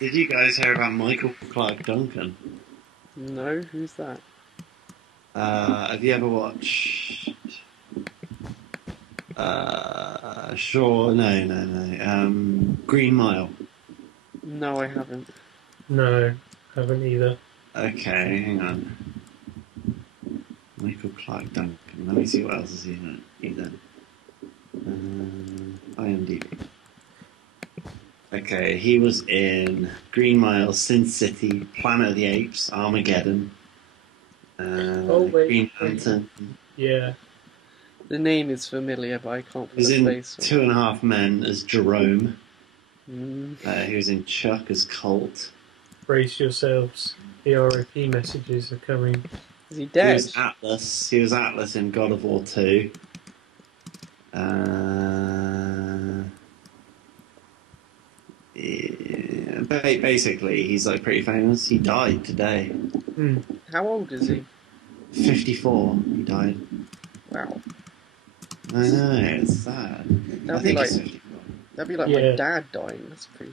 Did you guys hear about Michael Clarke Duncan? No, who's that? Have you ever watched? Sure, no. Green Mile. No, I haven't. No, haven't either. Okay, hang on. Michael Clarke Duncan. Let me see what else is he in. IMDb. Okay, he was in Green Mile, Sin City, Planet of the Apes, Armageddon, Green Lantern. Yeah. The name is familiar, but I can't He was put a in face on it. 2.5 Men as Jerome. Mm. He was in Chuck as Colt. Brace yourselves. The RIP messages are coming. Is he He dead? was Atlas. He was Atlas in God of War 2. Yeah, basically, he's like pretty famous. He died today. How old is he? 54. He died. Wow. I know, it's sad. I think he's 54. That'd be like Yeah. my dad dying. That's pretty.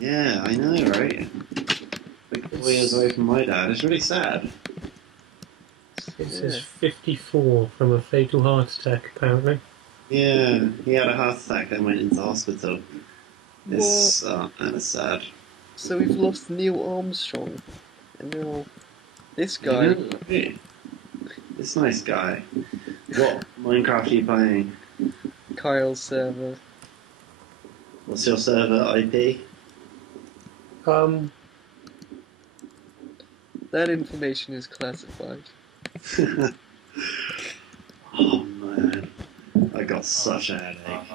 Yeah, I know, right? Like 4 years away from my dad. It's really sad. It says 54 from a fatal heart attack, apparently. Yeah, he had a heart attack and went into hospital. It's kind of sad. So we've lost Neil Armstrong, and now this guy. Yeah. This nice guy. What Minecraft are you playing? Kyle's server. What's your server IP? That information is classified. Oh man, I got such a headache.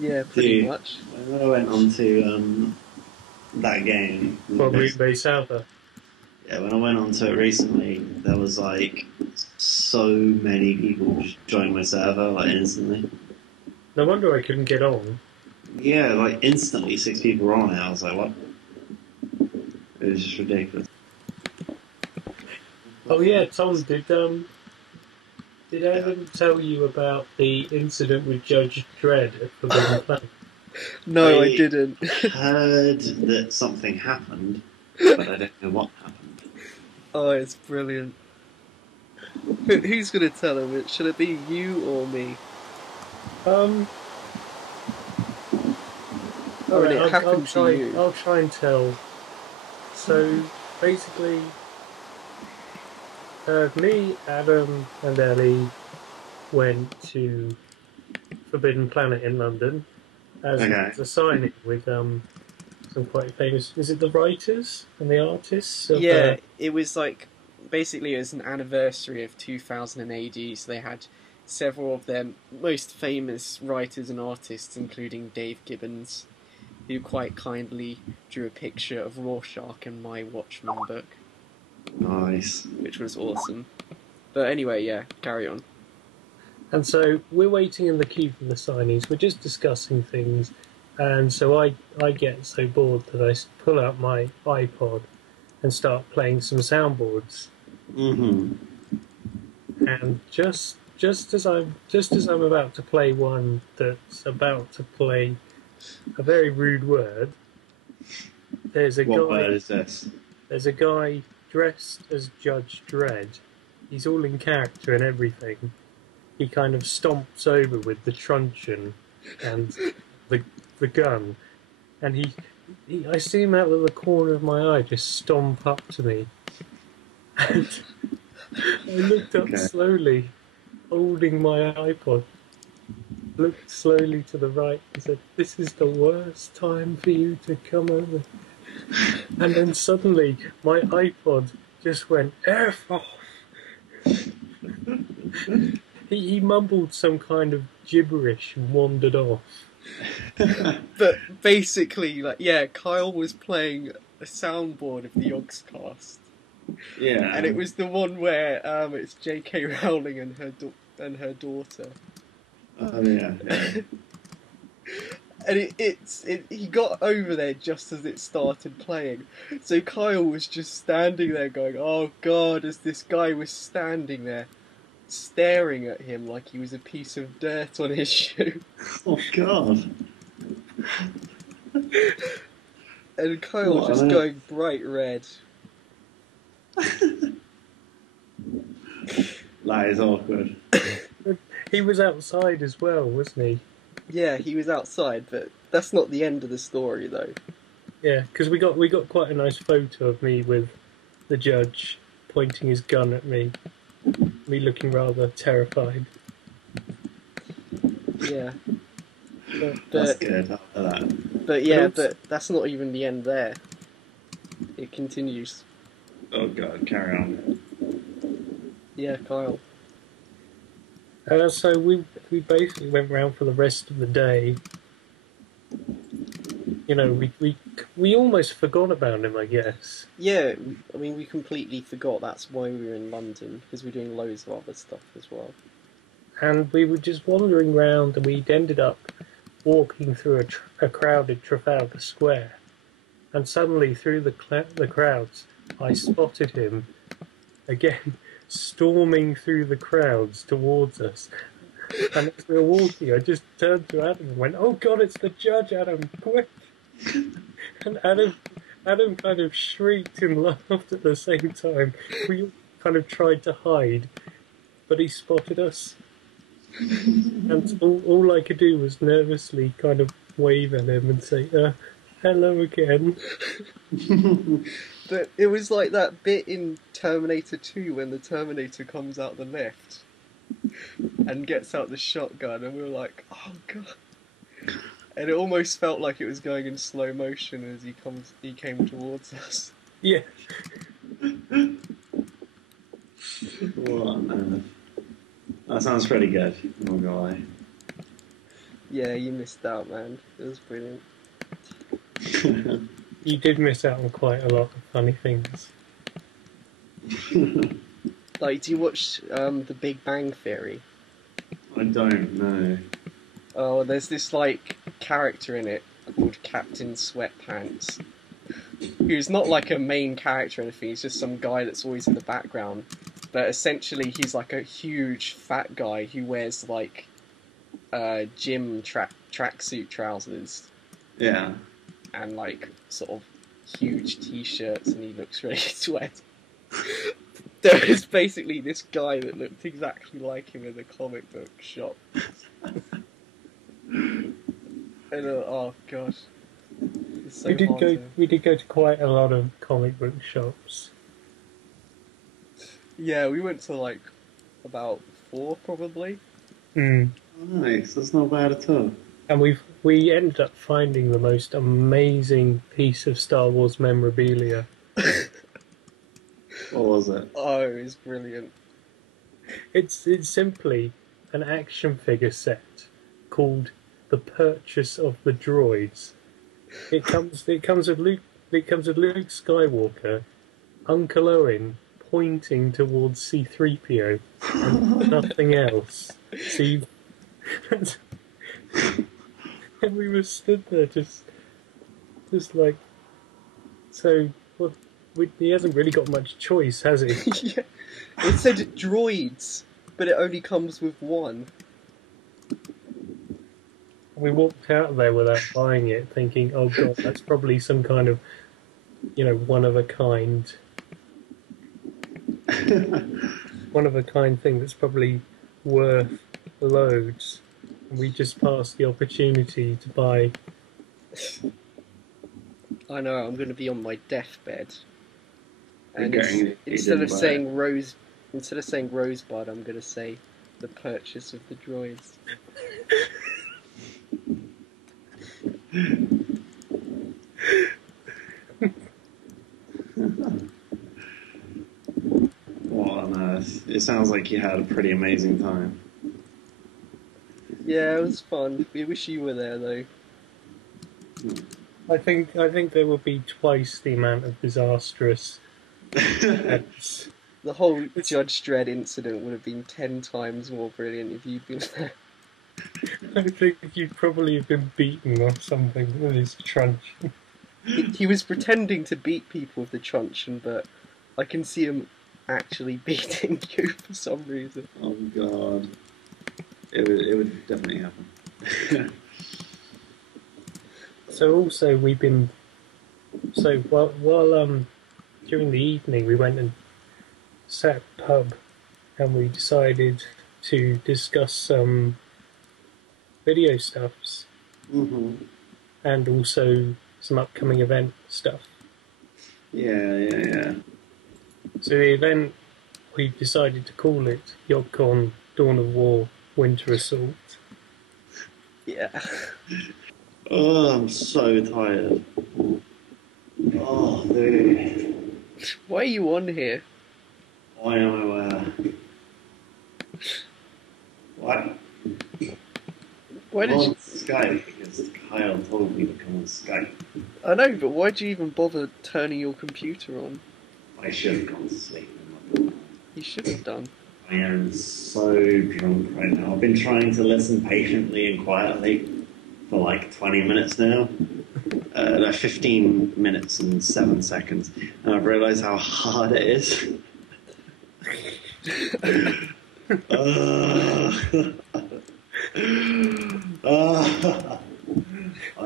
Yeah, pretty Dude, much. when I went on to that game, Well, Root Base Alpha. yeah, when I went on to it recently, there was like so many people just joined my server like instantly. No wonder I couldn't get on. Yeah, like instantly 6 people were on it. I was like, what? It was just ridiculous. Oh yeah, Tom, did Evan tell you about the incident with Judge Dredd at Forbidden Planet? No, I didn't. Heard that something happened, but I don't know what happened. Oh, it's brilliant. Who's gonna tell him? Should it be you or me? Alright, it happened to you. I'll try and tell. So, basically, me, Adam, and Ellie went to Forbidden Planet in London as a signing with some quite famous. Is it the writers and the artists? Yeah, it was like basically it was an anniversary of 2000 AD, so they had several of their most famous writers and artists, including Dave Gibbons, who quite kindly drew a picture of Rorschach in my Watchmen book. Nice. Which was awesome. But anyway, yeah, carry on. And so we're waiting in the queue for the signings. We're just discussing things, and so I get so bored that I pull out my iPod and start playing some soundboards. Mm-hmm. And just as I'm about to play one that's about to play a very rude word, there's a guy. What word is this? There's a guy dressed as Judge Dredd. He's all in character and everything. He kind of stomps over with the truncheon and the gun, and I see him out of the corner of my eye just stomp up to me. And I looked up slowly, holding my iPod, looked slowly to the right and said, "This is the worst time for you to come over." And then suddenly my iPod just went F off. He mumbled some kind of gibberish and wandered off. But basically, like, yeah, Kyle was playing a soundboard of the Yogscast. Yeah. And it was the one where it's J.K. Rowling and her daughter. Oh yeah. And he got over there just as it started playing. So Kyle was just standing there going, oh God, as this guy was standing there staring at him like he was a piece of dirt on his shoe. Oh God. And Kyle was just going bright red. That is awkward. He was outside as well, wasn't he? Yeah, he was outside, but that's not the end of the story, though. Yeah, because we got quite a nice photo of me with the judge pointing his gun at me, me looking rather terrified. Yeah. That's good. After that. But yeah, but that's not even the end there. It continues. Oh God, carry on. Yeah, Kyle. So we basically went round for the rest of the day. You know, we almost forgot about him, I guess. Yeah, I mean, we completely forgot that's why we were in London, because we're doing loads of other stuff as well. And we were just wandering round, and we'd ended up walking through a crowded Trafalgar Square. And suddenly, through the crowds, I spotted him, again, storming through the crowds towards us. And as we were walking, I just turned to Adam and went, "Oh God, it's the judge, Adam, quick!" And Adam kind of shrieked and laughed at the same time. We kind of tried to hide, but he spotted us. And all I could do was nervously kind of wave at him and say, "Hello again." But it was like that bit in Terminator 2 when the Terminator comes out the lift and gets out the shotgun, and we were like, "Oh God!" And it almost felt like it was going in slow motion as he came towards us. Yeah. What on earth? That sounds pretty good. I'm not gonna lie. Yeah, you missed out, man. It was brilliant. You did miss out on quite a lot of funny things. Like, do you watch The Big Bang Theory? I don't know. Oh, there's this, like, character in it called Captain Sweatpants, who's not, like, a main character or anything, he's just some guy that's always in the background. But essentially, he's, like, a huge, fat guy who wears, like, gym tracksuit trousers. Yeah. And, like, sort of huge t-shirts, and he looks really sweaty. There was basically this guy that looked exactly like him in the comic book shop. And oh gosh, it's so we did go to quite a lot of comic book shops. Yeah, we went to like about 4 probably. Mm. Oh, nice, that's not bad at all. And we ended up finding the most amazing piece of Star Wars memorabilia. What was it? Oh, it was brilliant. It's simply an action figure set called The Purchase of the Droids. It comes with Luke Skywalker, Uncle Owen pointing towards C-3PO, and nothing else. And we were stood there just like, so what? He hasn't really got much choice, has he? Yeah. It said droids, but it only comes with one. We walked out of there without buying it, thinking, "Oh God, that's probably some kind of, one of a kind thing that's probably worth loads." And we just passed the opportunity to buy. I know. I'm going to be on my deathbed. And instead of saying Rosebud, I'm going to say The Purchase of the Droids. What on earth? It sounds like you had a pretty amazing time. Yeah, it was fun. We wish you were there, though. I think there would be twice the amount of disastrous. The whole Judge Dredd incident would have been 10 times more brilliant if you'd been there. I think you'd probably have been beaten or something with his truncheon. He was pretending to beat people with the truncheon, but I can see him actually beating you for some reason. Oh god. It would definitely happen. So also we've been... So while during the evening we went and sat at the pub and we decided to discuss some video stuffs and also some upcoming event stuff. Yeah. So the event, we decided to call it Yogcon Dawn of War Winter Assault. Yeah. Oh, I'm so tired. Oh, dude. Why are you on here? Why am I aware? What? Why I'm did on you... Skype because Kyle told me to come on Skype. I know, but why did you even bother turning your computer on? I should have gone to sleep. You should have done. I am so drunk right now. I've been trying to listen patiently and quietly for like 20 minutes now. 15 minutes and 7 seconds. And I've realised how hard it is.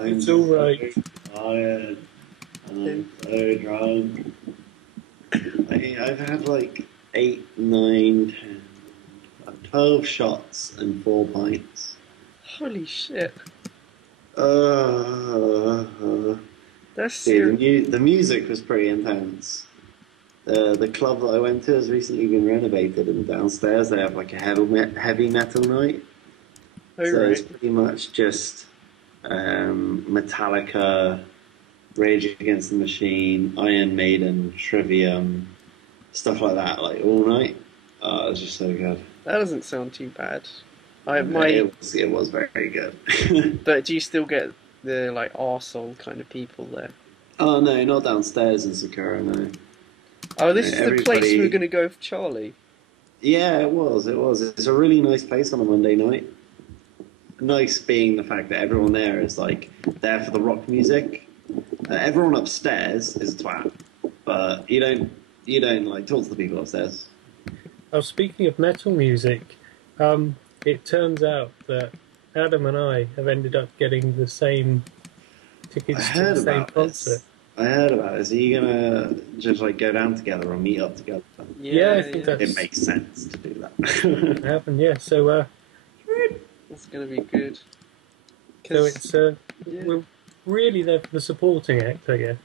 It's alright. Tired. And I'm so drunk. I've had like 8, 9, 10, 12 shots and 4 pints. Holy shit. That's See, serious. the music was pretty intense. The club that I went to has recently been renovated, and downstairs they have like a heavy metal night. Oh, So right. it's pretty much just Metallica, Rage Against the Machine, Iron Maiden, Trivium, stuff like that, like all night. Oh, it was just so good. That doesn't sound too bad. It was very good. But do you still get the like arsehole kind of people there? Oh no, not downstairs in Sakura, no. Oh, this is the place Everybody- we were going to go for Charlie. Yeah, it was. It's a really nice place on a Monday night. Nice being the fact that everyone there is like there for the rock music. Everyone upstairs is a twat, but you don't like talk to the people upstairs. Oh, speaking of metal music, it turns out that Adam and I have ended up getting the same tickets I to heard the same about concert. this. I heard about this. Are you gonna just like go down together or meet up together? Yeah, I think that's... It makes sense to do that. happened, yeah. So, That's going to be good. so it's Yeah. we're really there for the supporting act, I guess.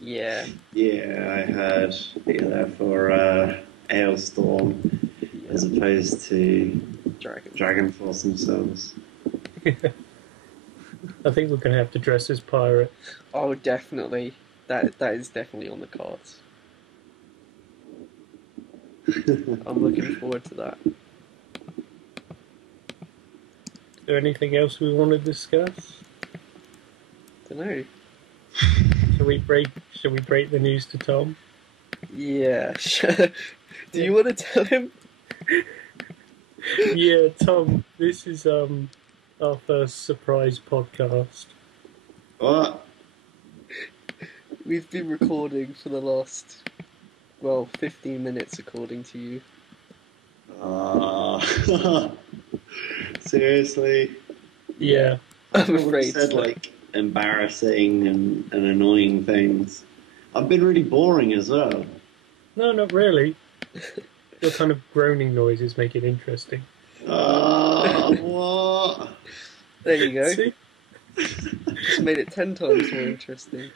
Yeah. Yeah, I heard you're there for Ailstorm as opposed to Dragon Force themselves. I think we're going to have to dress as pirates. Oh, definitely. That is definitely on the cards. I'm looking forward to that. Is there anything else we want to discuss? Don't know. Shall we break the news to Tom? Yeah. Do you want to tell him? Yeah, Tom, this is our first surprise podcast. What? We've been recording for the last, 15 minutes according to you. Seriously? Yeah. I'm I afraid said so. like embarrassing and annoying things. I've been really boring as well. No, not really. Your kind of groaning noises make it interesting. What? There you go. See? Just made it 10 times more interesting.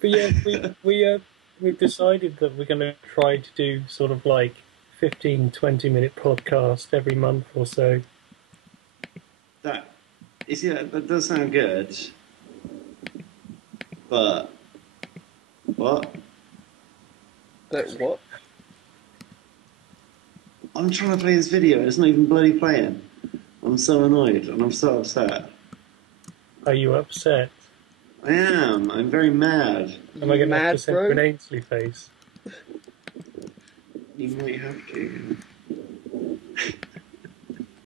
But yeah, we've decided that we're going to try to do sort of like 15, 20-minute podcast every month or so. That does sound good. But what? But what? I'm trying to play this video, it's not even bloody playing. I'm so annoyed and I'm so upset. Are you upset? I am, I'm very mad. Am I going to have Mad, to send bro? you an Ainsley face? You might have to.